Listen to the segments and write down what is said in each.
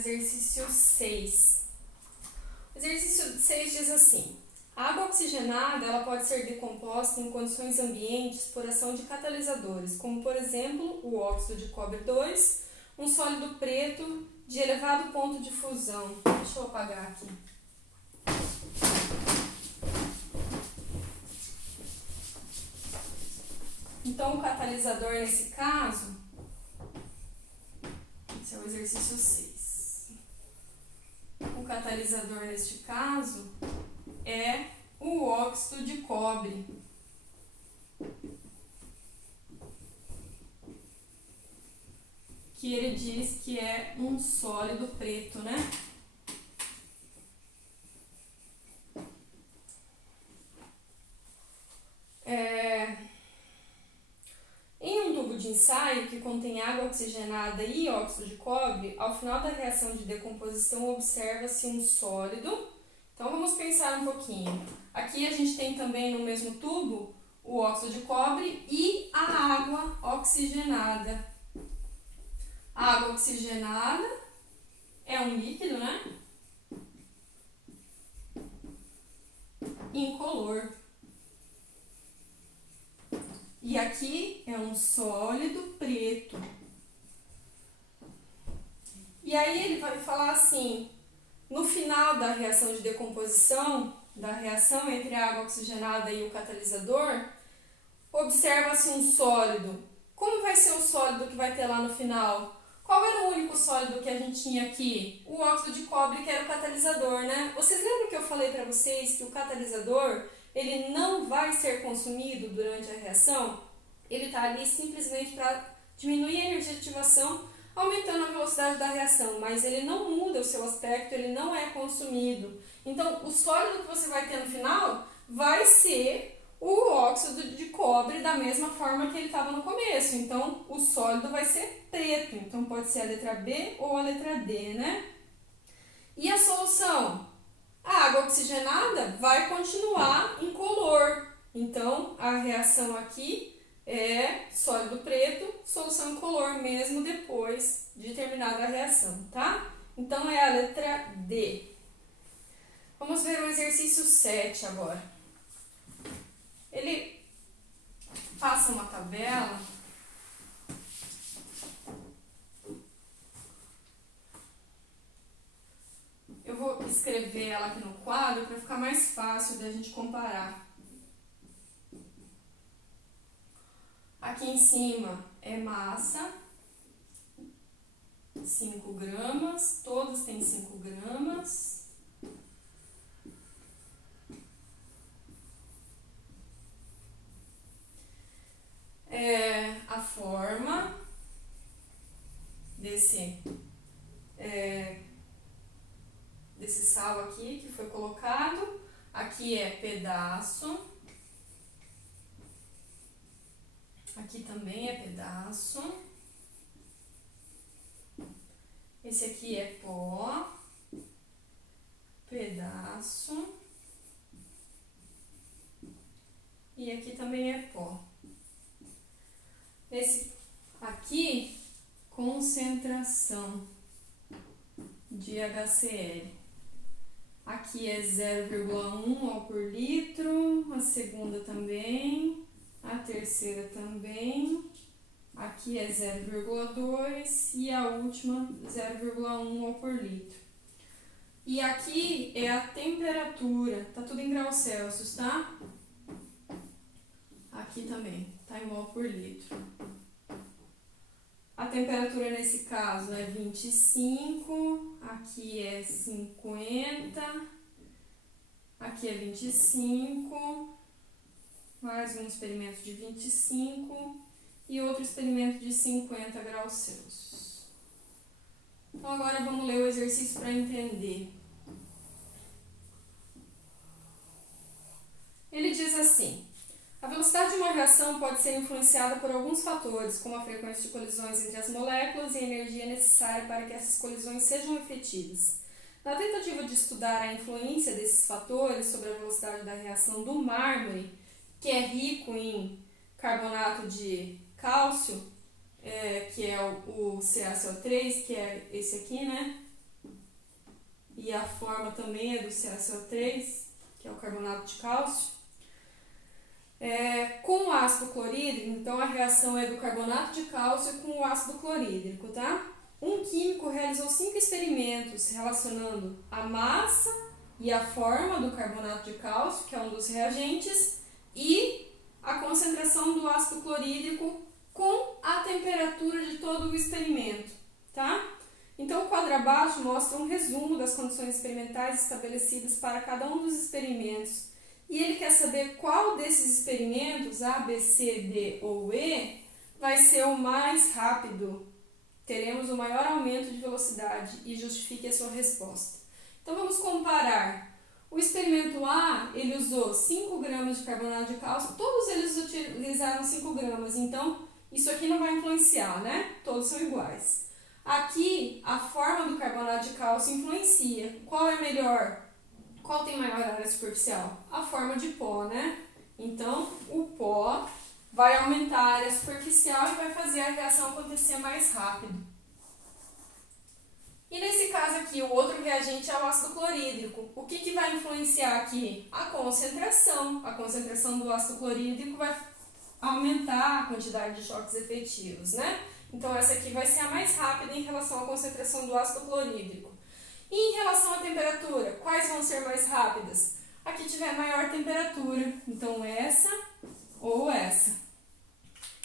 exercício 6. O exercício 6 diz assim: a água oxigenada ela pode ser decomposta em condições ambientes por ação de catalisadores, como por exemplo o óxido de cobre 2, um sólido preto de elevado ponto de fusão. Deixa eu apagar aqui. Então, o catalisador nesse caso, esse é o exercício 6. O catalisador neste caso é o óxido de cobre. Que ele diz que é um sólido preto, né? Em um tubo de ensaio que contém água oxigenada e óxido de cobre, ao final da reação de decomposição observa-se um sólido. Então vamos pensar um pouquinho. Aqui a gente tem também no mesmo tubo o óxido de cobre e a água oxigenada. A água oxigenada é um líquido, né? Incolor. E aqui é um sólido preto. E aí ele vai falar assim, no final da reação de decomposição, da reação entre a água oxigenada e o catalisador, observa-se um sólido. Como vai ser o sólido que vai ter lá no final? Qual era o único sólido que a gente tinha aqui? O óxido de cobre, que era o catalisador, né? Vocês lembram que eu falei para vocês que o catalisador, ele não vai ser consumido durante a reação? Ele está ali simplesmente para diminuir a energia de ativação, aumentando a velocidade da reação, mas ele não muda o seu aspecto, ele não é consumido. Então, o sólido que você vai ter no final vai ser o óxido de cobre da mesma forma que ele estava no começo. Então, o sólido vai ser preto. Então, pode ser a letra B ou a letra D, né? E a solução? A água oxigenada vai continuar incolor. Então, a reação aqui é sólido preto, solução incolor mesmo depois de terminada a reação, tá? Então, é a letra D. Vamos ver o exercício 7 agora. Ele passa uma tabela eu vou escrever ela aqui no quadro para ficar mais fácil da gente comparar. Aqui em cima é massa, 5 gramas, todas têm 5 gramas. A forma desse sal aqui que foi colocado. Aqui é pedaço. Aqui também é pedaço. Esse aqui é pó. Pedaço. E aqui também é pó. Esse aqui, concentração de HCl. Aqui é 0,1 mol por litro, a segunda também, a terceira também. Aqui é 0,2 e a última 0,1 mol por litro. E aqui é a temperatura, tá tudo em graus Celsius, tá? Aqui também, tá em mol por litro. A temperatura nesse caso é 25, aqui é 50, aqui é 25, mais um experimento de 25 e outro experimento de 50 graus Celsius. Então agora vamos ler o exercício para entender. Ele diz assim: a velocidade de uma reação pode ser influenciada por alguns fatores, como a frequência de colisões entre as moléculas e a energia necessária para que essas colisões sejam efetivas. Na tentativa de estudar a influência desses fatores sobre a velocidade da reação do mármore, que é rico em carbonato de cálcio, que é o CaCO3, que é esse aqui, né? e a forma também é do CaCO3, que é o carbonato de cálcio. Com o ácido clorídrico, então a reação é do carbonato de cálcio com o ácido clorídrico, tá? Um químico realizou 5 experimentos relacionando a massa e a forma do carbonato de cálcio, que é um dos reagentes, e a concentração do ácido clorídrico com a temperatura de todo o experimento, tá? Então, o quadro abaixo mostra um resumo das condições experimentais estabelecidas para cada um dos experimentos. E ele quer saber qual desses experimentos, A, B, C, D ou E, vai ser o mais rápido. Teremos o maior aumento de velocidade e justifique a sua resposta. Então, vamos comparar. O experimento A, ele usou 5 gramas de carbonato de cálcio, todos eles utilizaram 5 gramas, então isso aqui não vai influenciar, né? Todos são iguais. Aqui, a forma do carbonato de cálcio influencia. Qual é melhor? Qual tem maior área superficial? A forma de pó, né? Então, o pó vai aumentar a área superficial e vai fazer a reação acontecer mais rápido. E nesse caso aqui, o outro reagente é o ácido clorídrico. O que vai influenciar aqui? A concentração. A concentração do ácido clorídrico vai aumentar a quantidade de choques efetivos, né? Então, essa aqui vai ser a mais rápida em relação à concentração do ácido clorídrico. E em relação à temperatura, quais vão ser mais rápidas? A que tiver maior temperatura. Então, essa ou essa.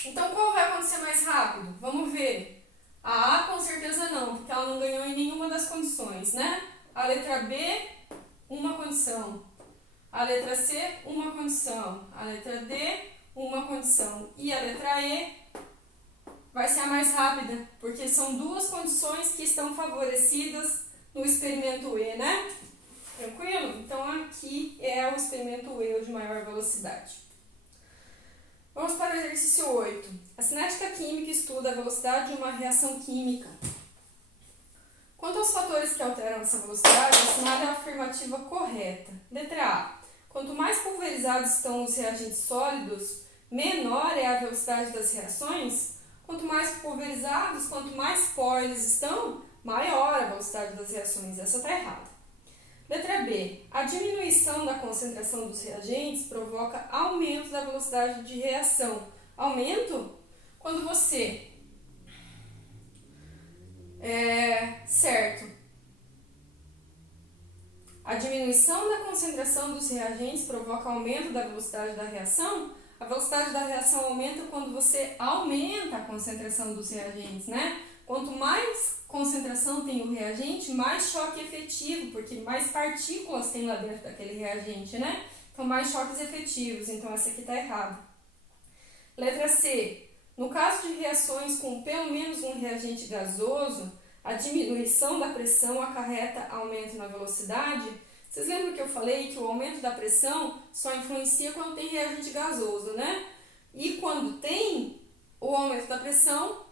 Então, qual vai acontecer mais rápido? Vamos ver. A A com certeza não, porque ela não ganhou em nenhuma das condições, né? A letra B, uma condição. A letra C, uma condição. A letra D, uma condição. E a letra E vai ser a mais rápida, porque são duas condições que estão favorecidas no experimento E, né? Tranquilo? Então, aqui é o experimento E, o de maior velocidade. Vamos para o exercício 8. A cinética química estuda a velocidade de uma reação química. Quanto aos fatores que alteram essa velocidade, assinale a afirmativa correta. Letra A. Quanto mais pulverizados estão os reagentes sólidos, menor é a velocidade das reações. Quanto mais pulverizados, quanto mais pó eles estão, maior a velocidade das reações. Essa está errada. Letra B. A diminuição da concentração dos reagentes provoca aumento da velocidade de reação. Aumento? Quando você... certo. A diminuição da concentração dos reagentes provoca aumento da velocidade da reação. A velocidade da reação aumenta quando você aumenta a concentração dos reagentes, né? Quanto mais concentração tem o reagente, mais choque efetivo, porque mais partículas tem lá dentro daquele reagente, né? Então, mais choques efetivos. Então, essa aqui está errada. Letra C. No caso de reações com pelo menos um reagente gasoso, a diminuição da pressão acarreta aumento na velocidade. Vocês lembram que eu falei que o aumento da pressão só influencia quando tem reagente gasoso, né? E quando tem o aumento da pressão,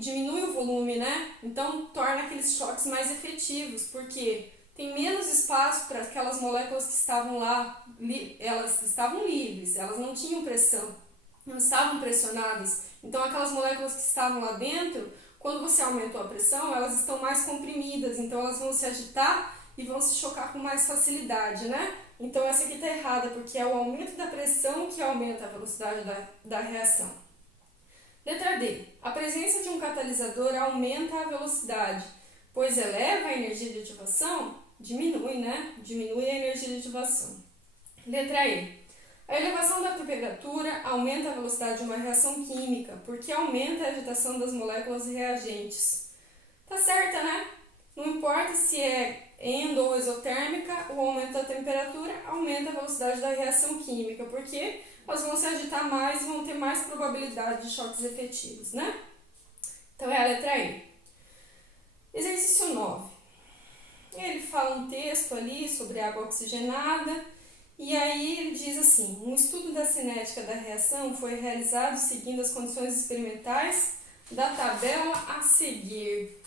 diminui o volume, né? Então, torna aqueles choques mais efetivos, porque tem menos espaço para aquelas moléculas que estavam lá, elas estavam livres, elas não tinham pressão, não estavam pressionadas. Então, aquelas moléculas que estavam lá dentro, quando você aumentou a pressão, elas estão mais comprimidas, então elas vão se agitar e vão se chocar com mais facilidade, né? Então, essa aqui está errada, porque é o aumento da pressão que aumenta a velocidade da reação. Letra D. A presença de um catalisador aumenta a velocidade, pois eleva a energia de ativação? Diminui, né? Diminui a energia de ativação. Letra E. A elevação da temperatura aumenta a velocidade de uma reação química, porque aumenta a agitação das moléculas reagentes. Tá certa, né? Não importa se é endo ou exotérmica, o aumento da temperatura aumenta a velocidade da reação química, porque elas vão se agitar mais e vão ter mais probabilidade de choques efetivos, né? Então, é a letra E. Exercício 9. Ele fala um texto ali sobre água oxigenada, e aí ele diz assim: um estudo da cinética da reação foi realizado seguindo as condições experimentais da tabela a seguir.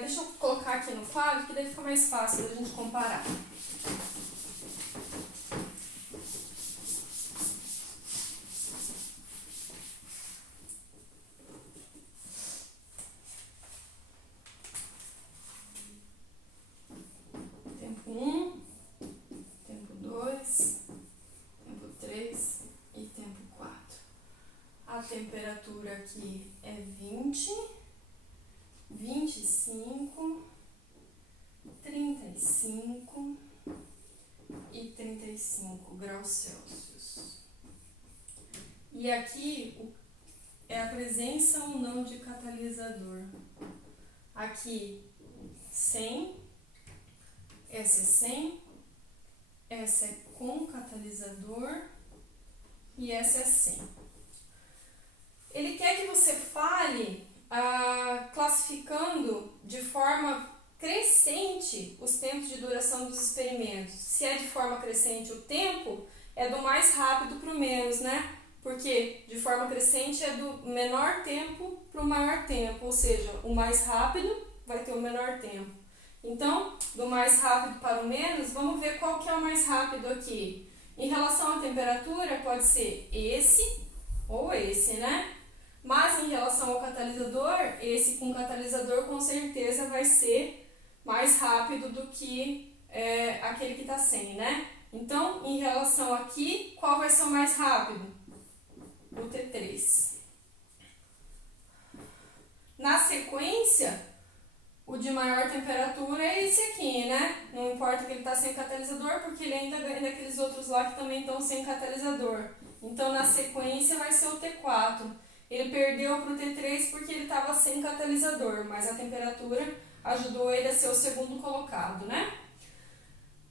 Deixa eu colocar aqui no quadro, que daí fica mais fácil da gente comparar. temperatura aqui é 20, 25, 35 e 35 graus Celsius. E aqui é a presença ou não de catalisador. Aqui 100, essa é 100, essa é com catalisador e essa é 100. Ele quer que você fale classificando de forma crescente os tempos de duração dos experimentos. Se é de forma crescente o tempo, é do mais rápido para o menos, né? Porque de forma crescente é do menor tempo para o maior tempo, ou seja, o mais rápido vai ter o menor tempo. Então, do mais rápido para o menos, vamos ver qual que é o mais rápido aqui. Em relação à temperatura, pode ser esse ou esse, né? Mas em relação ao catalisador, esse com catalisador com certeza vai ser mais rápido do que aquele que está sem, né? Então, em relação aqui, qual vai ser o mais rápido? O T3. Na sequência, o de maior temperatura é esse aqui, né? Não importa que ele está sem catalisador, porque ele ainda ganha daqueles outros lá que também estão sem catalisador. Então, na sequência, vai ser o T4. Ele perdeu para o T3 porque ele estava sem catalisador, mas a temperatura ajudou ele a ser o segundo colocado, né?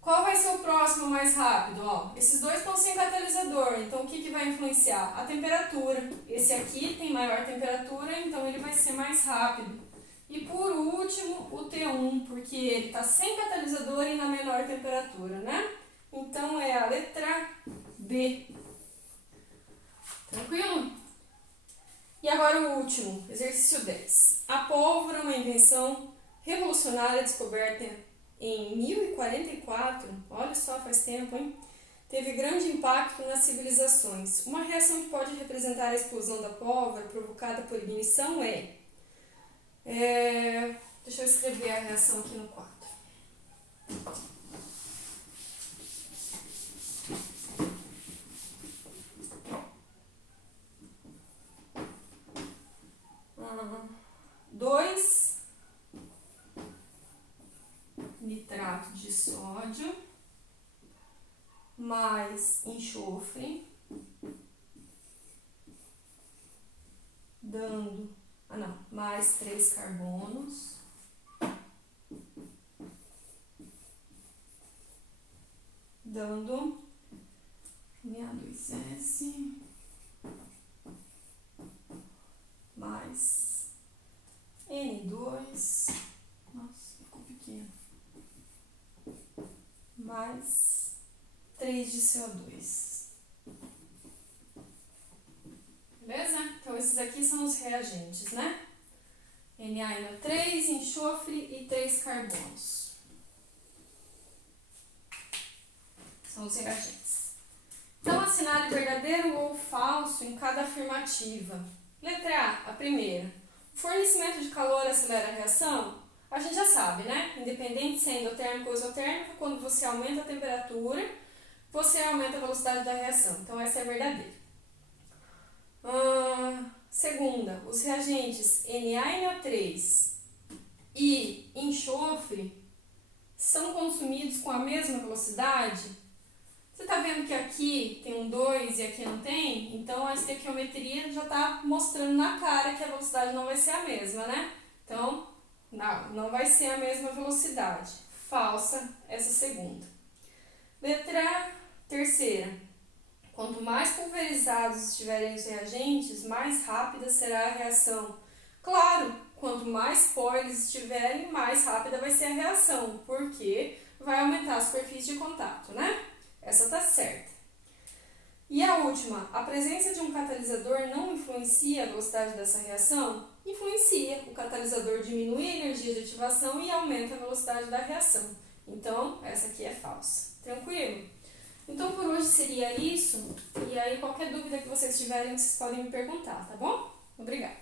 Qual vai ser o próximo mais rápido? Ó, esses dois estão sem catalisador, então o que vai influenciar? A temperatura. Esse aqui tem maior temperatura, então ele vai ser mais rápido. E por último, o T1, porque ele está sem catalisador e na menor temperatura, né? Então é a letra B. Tranquilo? E agora o último, exercício 10. A pólvora é uma invenção revolucionária descoberta em 1044, olha só, faz tempo, hein? Teve grande impacto nas civilizações. Uma reação que pode representar a explosão da pólvora provocada por ignição deixa eu escrever a reação aqui no quadro. Dois nitrato de sódio mais enxofre, dando, mais 3 carbonos, dando Na2S mais N2, nossa, ficou pequeno, mais 3 de CO2. Beleza? Então, esses aqui são os reagentes, né? NaNO3, enxofre e 3 carbonos. São os reagentes. Então, assinale verdadeiro ou falso em cada afirmativa. Letra A, a primeira. O fornecimento de calor acelera a reação? A gente já sabe, né? Independente se é endotérmico ou isotérmico, quando você aumenta a temperatura, você aumenta a velocidade da reação. Então, essa é verdadeira. Segunda, os reagentes NaNO3 e enxofre são consumidos com a mesma velocidade? Você está vendo que aqui tem um 2 e aqui não tem? Então, a estequiometria já está mostrando na cara que a velocidade não vai ser a mesma, né? Então, não vai ser a mesma velocidade. Falsa essa segunda. Letra terceira. Quanto mais pulverizados estiverem os reagentes, mais rápida será a reação. Claro, quanto mais pó eles estiverem, mais rápida vai ser a reação, porque vai aumentar a superfície de contato, né? Essa tá certa. E a última, a presença de um catalisador não influencia a velocidade dessa reação? Influencia. O catalisador diminui a energia de ativação e aumenta a velocidade da reação. Então, essa aqui é falsa. Tranquilo? Então, por hoje seria isso. E aí, qualquer dúvida que vocês tiverem, vocês podem me perguntar, tá bom? Obrigada.